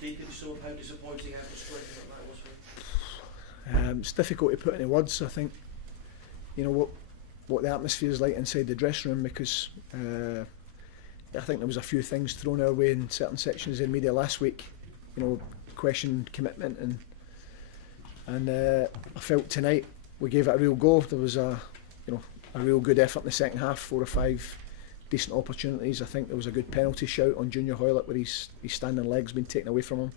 Steve, could you sum up how disappointing, how frustrating that was for you? It's difficult to put into words. I think, you know, what the atmosphere is like inside the dressing room, because I think there was a few things thrown our way in certain sections of the media last week, you know, questioned commitment, and I felt tonight we gave it a real go. There was a real good effort in the second half, 4 or 5 decent opportunities. I think there was a good penalty shout on Junior Hoylett where his standing leg's been taken away from him.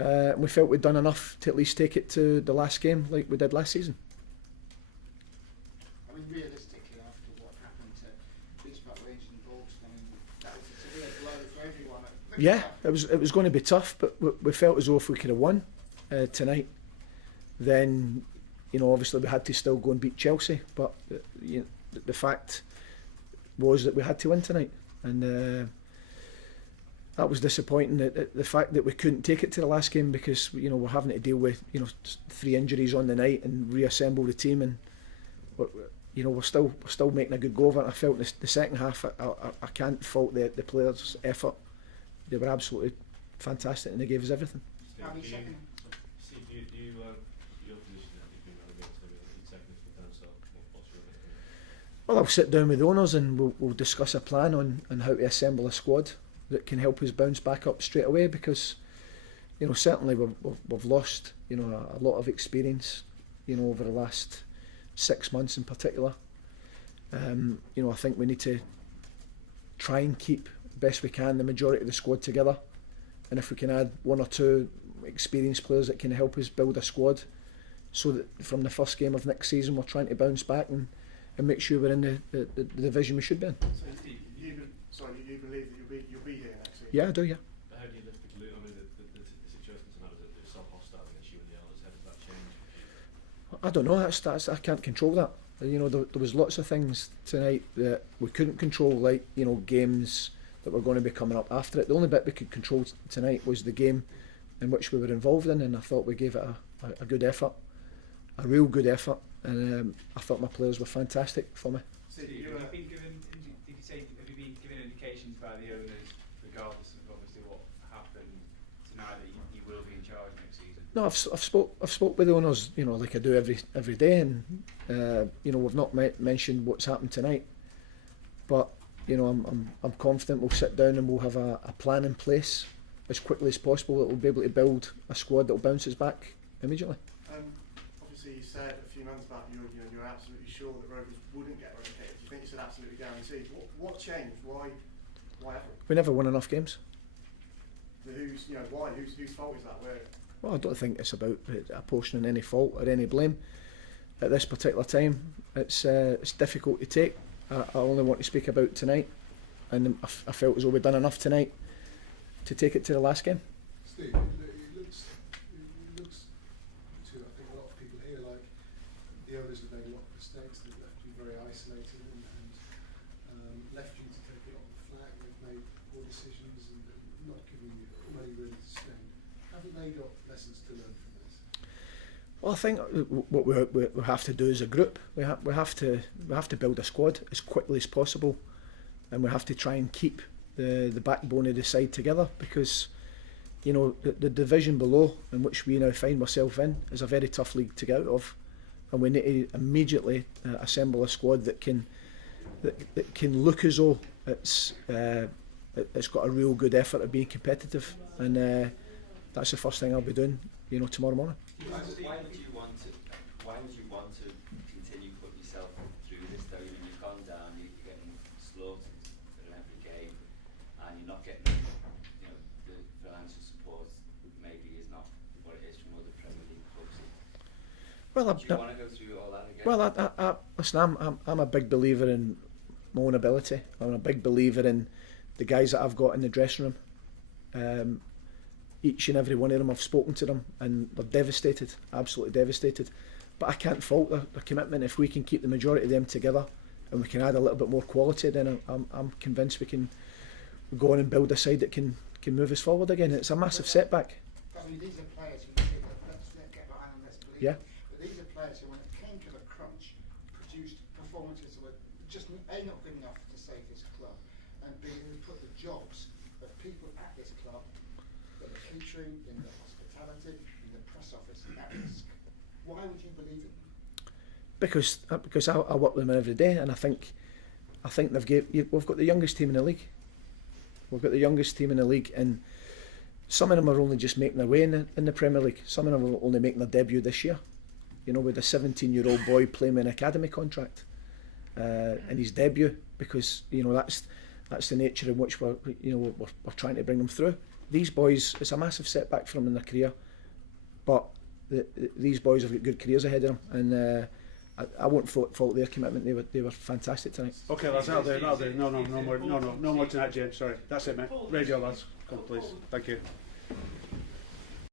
And we felt we'd done enough to at least take it to the last game like we did last season. I mean, realistically, after what happened to Beach Park Rangers and Bolton, I mean, that was a severe blow for everyone. Yeah, it was going to be tough, but we felt as though if we could have won tonight, then, you know, obviously we had to still go and beat Chelsea. But the fact was that we had to win tonight, and that was disappointing. The fact that we couldn't take it to the last game, because, you know, we're having to deal with, you know, 3 injuries on the night and reassemble the team, and you know, we're still making a good go of it. I felt the second half, I can't fault the players' effort. They were absolutely fantastic and they gave us everything. Steve, your position, you've been relegated to second if you can, so what's your opinion? Well, I'll sit down with the owners and we'll discuss a plan on how to assemble a squad that can help us bounce back up straight away, because, you know, certainly we've lost, you know, a lot of experience, you know, over the last 6 months in particular. You know, I think we need to try and keep best we can the majority of the squad together, and if we can add 1 or 2 experienced players that can help us build a squad, so that from the first game of next season we're trying to bounce back and make sure we're in the division we should be in. So you believe that you'll be here next season? Yeah, I do, yeah. But how do you lift the glue? I mean, the situation tonight is so hostile against you and the others. How does that change? I don't know, that's I can't control that. You know, there was lots of things tonight that we couldn't control, like, you know, games that were going to be coming up after it. The only bit we could control tonight was the game in which we were involved in, and I thought we gave it a good effort, a real good effort, and I thought my players were fantastic for me. Have you been given indications by the owners, regardless of obviously what happened tonight, that you will be in charge next season? No, I've spoke with the owners, you know, like I do every day, and you know, we've not mentioned what's happened tonight, but, you know, I'm confident we'll sit down and we'll have a plan in place as quickly as possible that we'll be able to build a squad that will bounce us back immediately. Obviously, you said a few months back you're absolutely sure that Rovers wouldn't get relegated. You think you said absolutely guaranteed. What changed? Why haven't We never won enough games. Why? Whose fault is that? Well, I don't think it's about apportioning any fault or any blame. At this particular time, it's difficult to take. I only want to speak about tonight, and I felt as though we'd done enough tonight to take it to the last game. Steve, it looks to, I think, a lot of people here like the owners have made a lot of mistakes. They've left you very isolated and left you to take it on the flag. They've made poor decisions and not giving you money really to spend. Haven't they got lessons to learn from this? Well, I think what we have to do as a group, we have to build a squad as quickly as possible, and we have to try and keep the backbone of the side together, because, you know, the division below, in which we now find ourselves in, is a very tough league to get out of, and we need to immediately assemble a squad that can look as though it's got a real good effort at being competitive, and that's the first thing I'll be doing, you know, tomorrow morning. Why would you want to continue putting yourself through this though? You know, you've gone down, you're getting slaughtered in every game, and you're not getting, you know, the financial support maybe is not what it is from other Premier League clubs. Well, do you want to go through all that again? Well, listen, I'm a big believer in my own ability. I'm a big believer in the guys that I've got in the dressing room. Each and every one of them, I've spoken to them and they're devastated, absolutely devastated. But I can't fault their commitment. If we can keep the majority of them together and we can add a little bit more quality, then I'm convinced we can go on and build a side that can move us forward again. It's a massive setback. I mean, these are players who say that let's get behind them, let's believe. Yeah. But these are players who, when it came to the crunch, produced performances that were just A, not good enough to save this club, and B, who put the jobs of people at this club that were key poultry, in the hospitality, in the press office at risk. Why would you believe in them? Because I work with them every day, and I think we've got the youngest team in the league. We've got the youngest team in the league, and some of them are only just making their way in the Premier League. Some of them are only making their debut this year. You know, with a 17-year-old boy playing with an academy contract in his debut, because you know that's the nature in which we're trying to bring them through. These boys, it's a massive setback for them in their career, but these boys have got good careers ahead of them, and I won't fault their commitment. They were fantastic tonight. Okay, lads, that'll do. No more tonight, James. Sorry, that's it, mate. Radio, lads, come please. Thank you.